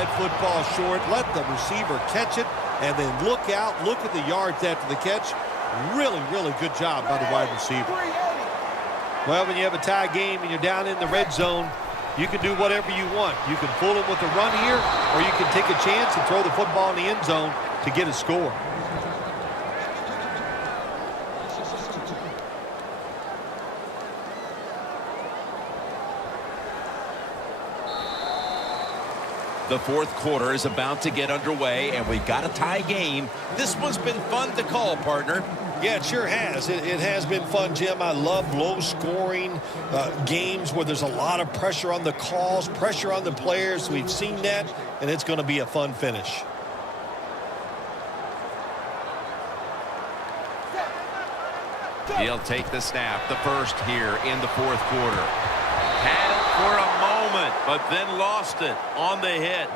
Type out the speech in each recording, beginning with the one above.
that football short, let the receiver catch it, and then look out, look at the yards after the catch. Really, really good job by the wide receiver. Well, when you have a tie game and you're down in the red zone, you can do whatever you want. You can fool them with a run here, or you can take a chance and throw the football in the end zone to get a score. The fourth quarter is about to get underway, and we've got a tie game. This one's been fun to call, partner. Yeah, it sure has. It has been fun, Jim. I love low-scoring games where there's a lot of pressure on the calls, pressure on the players. We've seen that, and it's going to be a fun finish. He'll take the snap, the first here in the fourth quarter. Had it for a moment, but then lost it on the hit.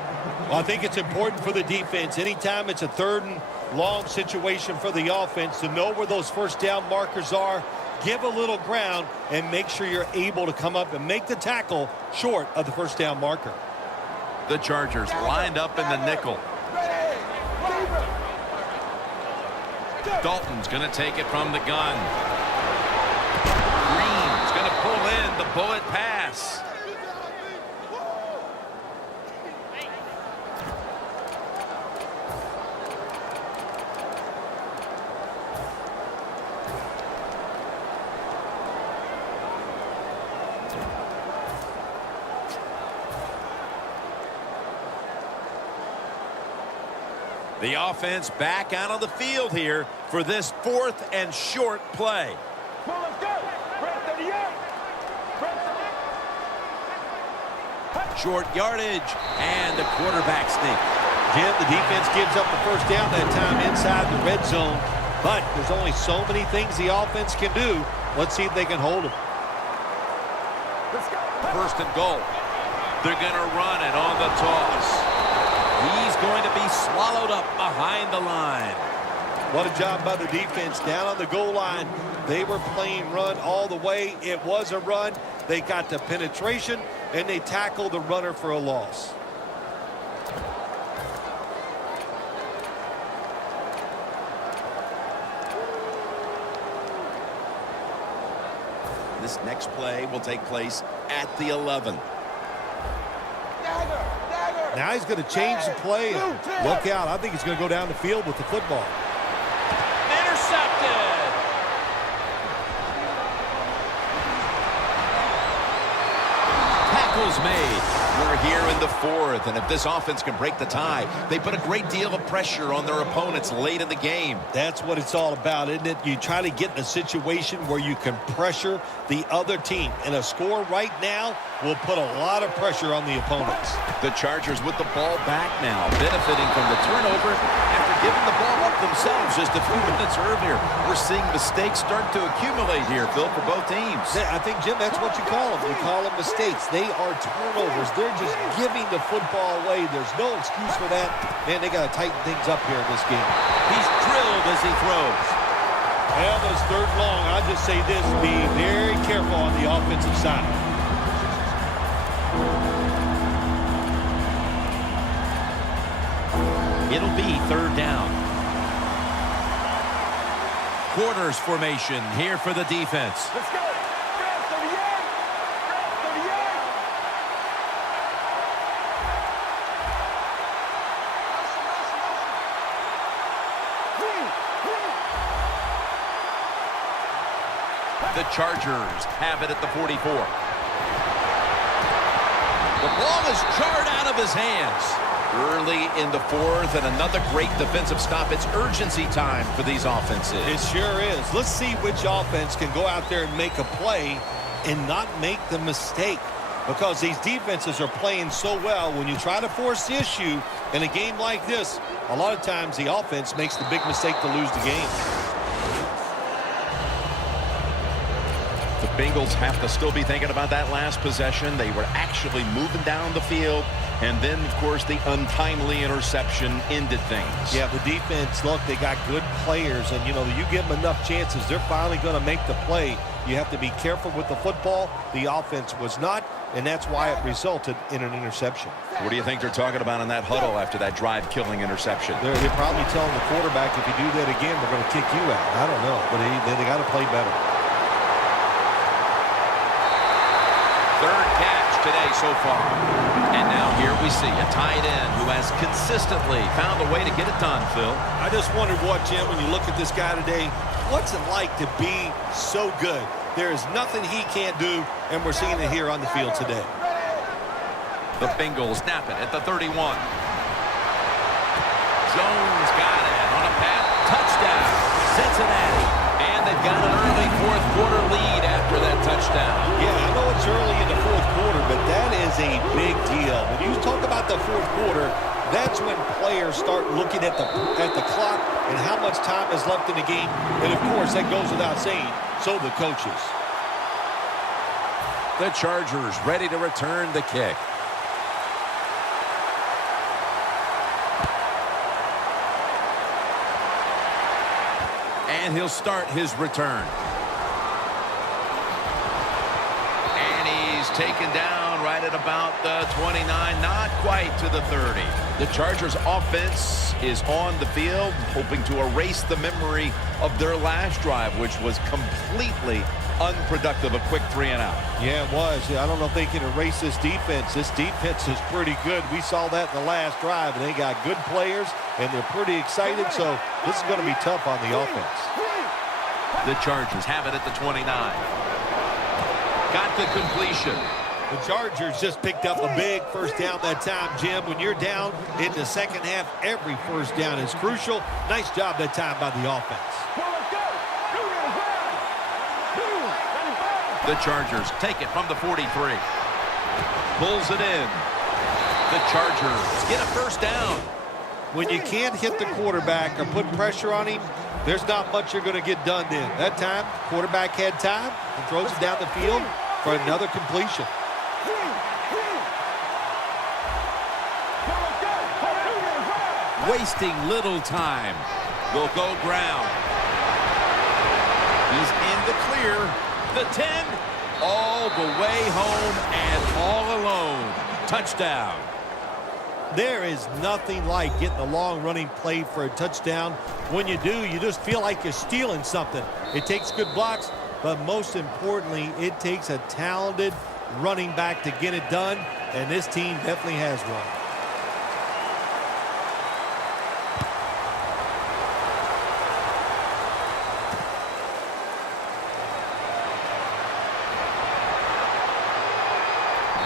Well, I think it's important for the defense. Anytime it's a third and long situation for the offense, to know where those first down markers are, give a little ground, and make sure you're able to come up and make the tackle short of the first down marker. The Chargers lined up in the nickel. Dalton's going to take it from the gun. Green's going to pull in the bullet pass. The offense back out on the field here for this fourth and short play. Come on, let's go. Red 38. Short yardage and the quarterback sneak. Jim, the defense gives up the first down that time inside the red zone, but there's only so many things the offense can do. Let's see if they can hold them. Let's go. First and goal. They're going to run it on the toss. He's going to be swallowed up behind the line. What a job by the defense down on the goal line. They were playing run all the way. It was a run. They got the penetration, and they tackled the runner for a loss. This next play will take place at the 11. Now he's going to change the play. And look out. I think he's going to go down the field with the football. Intercepted. Tackles made. We're here in the fourth, and if this offense can break the tie, they put a great deal of pressure on their opponents late in the game. That's what it's all about, isn't it? You try to get in a situation where you can pressure the other team. And a score right now will put a lot of pressure on the opponents. The Chargers with the ball back now, benefiting from the turnover after giving the ball up themselves just a few minutes earlier. We're seeing mistakes start to accumulate here, Phil, for both teams. Yeah, I think, Jim, that's what you call them. You call them mistakes. They are turnovers. They're just giving the football away. There's no excuse for that. Man, they got to tighten things up here in this game. He's drilled as he throws. Well, but it's third and long. I'll just say this, be very careful on the offensive side. It'll be third down. Quarters formation here for the defense. Let's go. Red 38. Red 38. The Chargers have it at the 44. The ball is jarred out of his hands. Early in the fourth, and another great defensive stop. It's urgency time for these offenses. It sure is. Let's see which offense can go out there and make a play and not make the mistake. Because these defenses are playing so well, when you try to force the issue in a game like this, a lot of times the offense makes the big mistake to lose the game. The Bengals have to still be thinking about that last possession. They were actually moving down the field, And then, of course, the untimely interception ended things. Yeah, the defense, look, they got good players, and, you give them enough chances, they're finally going to make the play. You have to be careful with the football. The offense was not, and that's why it resulted in an interception. What do you think they're talking about in that huddle after that drive-killing interception? They're probably telling the quarterback, if you do that again, we're going to kick you out. I don't know, but they got to play better. Third catch today so far. And now here we see a tight end who has consistently found a way to get it done, Phil. I just wondered Jim, when you look at this guy today, what's it like to be so good? There is nothing he can't do, and we're seeing it here on the field today. The Bengals snap it at the 31. Jones got it on a pass. Touchdown, Cincinnati. And they've got an early fourth quarter lead after that touchdown. Yeah, I know it's early in the fourth quarter, but that is a big deal. When you talk about the fourth quarter, that's when players start looking at the clock and how much time is left in the game. And, of course, that goes without saying, so the coaches. The Chargers ready to return the kick. And he'll start his return. And he's taken down right at about the 29, not quite to the 30. The Chargers offense is on the field, hoping to erase the memory of their last drive, which was completely unproductive, a quick 3-and-out. Yeah, it was. I don't know if they can erase this defense. This defense is pretty good. We saw that in the last drive, and they got good players, and they're pretty excited, so this is going to be tough on the offense. The Chargers have it at the 29. Got the completion. The Chargers just picked up a big first down that time, Jim. When you're down in the second half, every first down is crucial. Nice job that time by the offense. The Chargers take it from the 43. Pulls it in. The Chargers get a first down. When you can't hit the quarterback or put pressure on him, there's not much you're going to get done then. That time, quarterback had time and throws it down the field for another completion. Wasting little time. Will go ground. He's in the clear. The 10, all the way home and all alone. Touchdown. There is nothing like getting a long running play for a touchdown. When you do, you just feel like you're stealing something. It takes good blocks, but most importantly, it takes a talented running back to get it done, and this team definitely has one.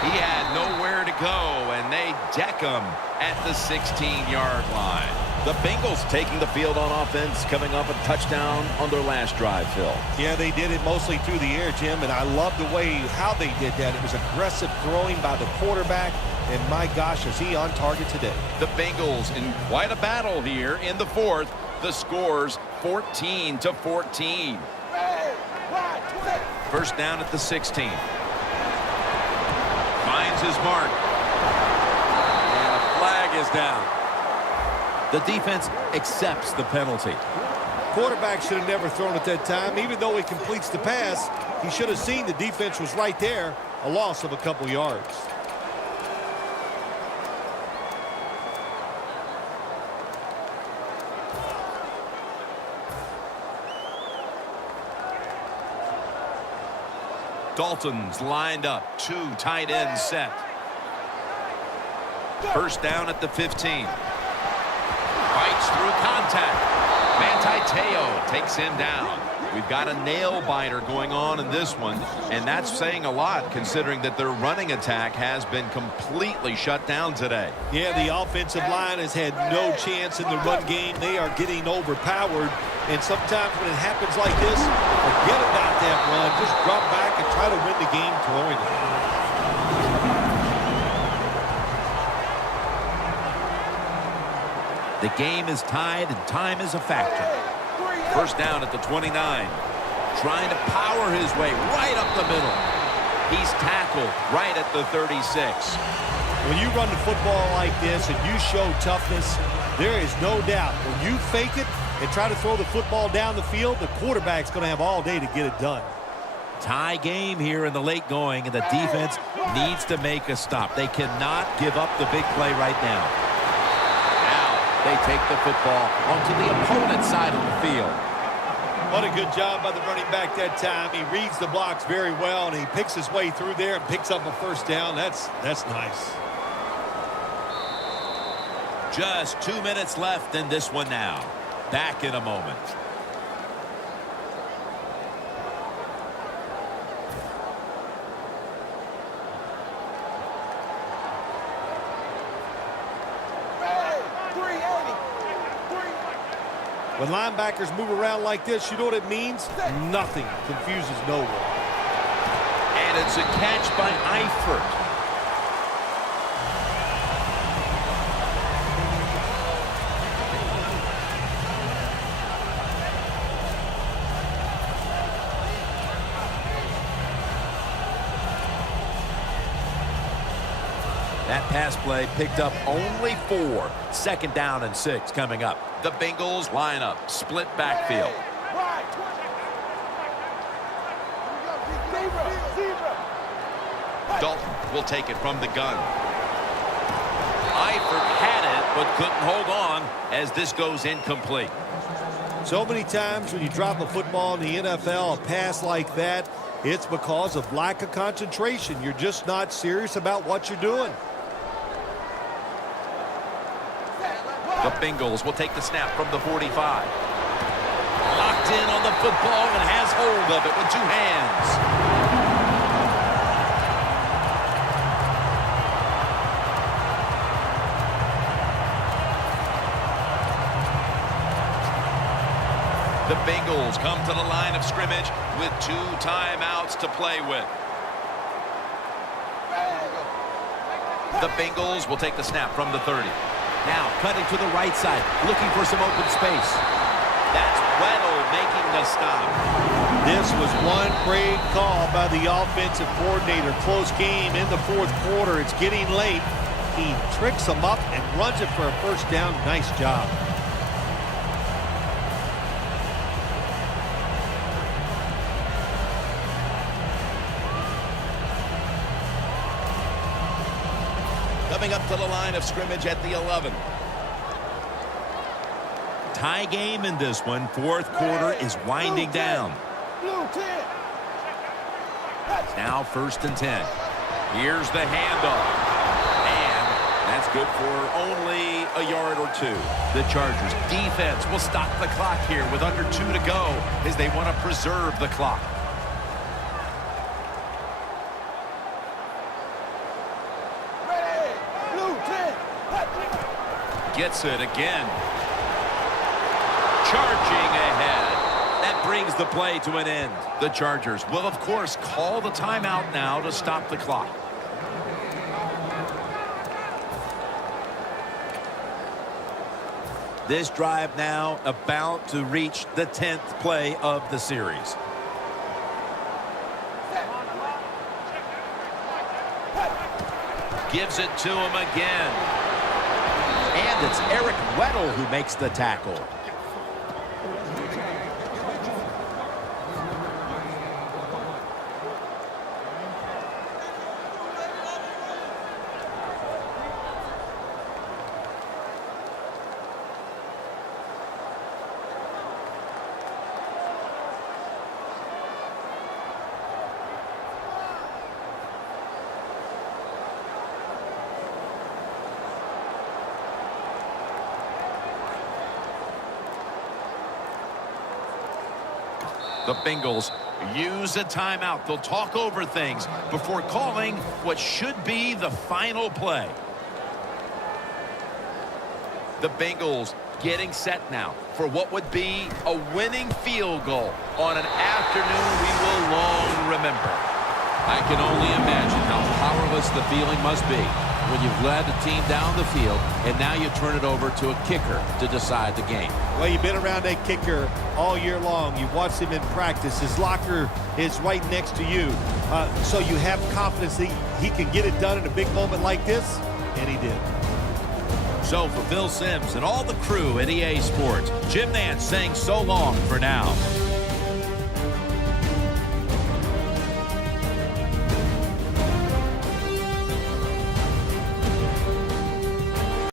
He had nowhere to go, and they deck him at the 16-yard line. The Bengals taking the field on offense, coming off a touchdown on their last drive, Phil. Yeah, they did it mostly through the air, Jim, and I love the way how they did that. It was aggressive throwing by the quarterback, and my gosh, is he on target today. The Bengals in quite a battle here in the fourth. The score's 14-14. First down at the 16. Finds his mark. And a flag is down. The defense accepts the penalty. Quarterback should have never thrown it that time. Even though he completes the pass, he should have seen the defense was right there. A loss of a couple yards. Dalton's lined up. Two tight ends set. First down at the 15. Fights through contact. Manti takes him down. We've got a nail-biter going on in this one, and that's saying a lot considering that their running attack has been completely shut down today. Yeah, the offensive line has had no chance in the run game. They are getting overpowered, and sometimes when it happens like this, forget about that run. Just drop back and try to win the game throwing it. The game is tied, and time is a factor. First down at the 29. Trying to power his way right up the middle. He's tackled right at the 36. When you run the football like this and you show toughness, there is no doubt when you fake it and try to throw the football down the field, the quarterback's going to have all day to get it done. Tie game here in the late going, and the defense needs to make a stop. They cannot give up the big play right now. Now they take the football onto the opponent's side of the field. What a good job by the running back that time. He reads the blocks very well, and he picks his way through there and picks up a first down. That's nice. Just 2 minutes left in this one now. Back in a moment. When linebackers move around like this, you know what it means? Nothing confuses no one. And it's a catch by Eifert. That pass play picked up only 4. 2nd down and 6 coming up. The Bengals line up, split backfield. Dalton will take it from the gun. Eifert had it, but couldn't hold on as this goes incomplete. So many times when you drop a football in the NFL, a pass like that, it's because of lack of concentration. You're just not serious about what you're doing. The Bengals will take the snap from the 45. Locked in on the football and has hold of it with 2 hands. The Bengals come to the line of scrimmage with 2 timeouts to play with. The Bengals will take the snap from the 30. Now cutting to the right side, looking for some open space. That's Weddle making the stop. This was one great call by the offensive coordinator. Close game in the 4th quarter. It's getting late. He tricks them up and runs it for a first down. Nice job. Coming up to the line of scrimmage at the 11. Tie game in this one. 4th quarter is winding down. Now 1st and 10. Here's the handoff. And that's good for only a yard or 2. The Chargers defense will stop the clock here with under 2 to go as they want to preserve the clock. Gets it again. Charging ahead. That brings the play to an end. The Chargers will, of course, call the timeout now to stop the clock. This drive now about to reach the 10th play of the series. Gives it to him again. And it's Eric Weddle who makes the tackle. The Bengals use a timeout. They'll talk over things before calling what should be the final play. The Bengals getting set now for what would be a winning field goal on an afternoon we will long remember. I can only imagine how powerless the feeling must be when you've led the team down the field and now you turn it over to a kicker to decide the game. Well, you've been around that kicker all year long. You've watched him in practice. His locker is right next to you. So you have confidence that he can get it done in a big moment like this? and he did. So for Phil Simms and all the crew at EA Sports, Jim Nantz saying so long for now.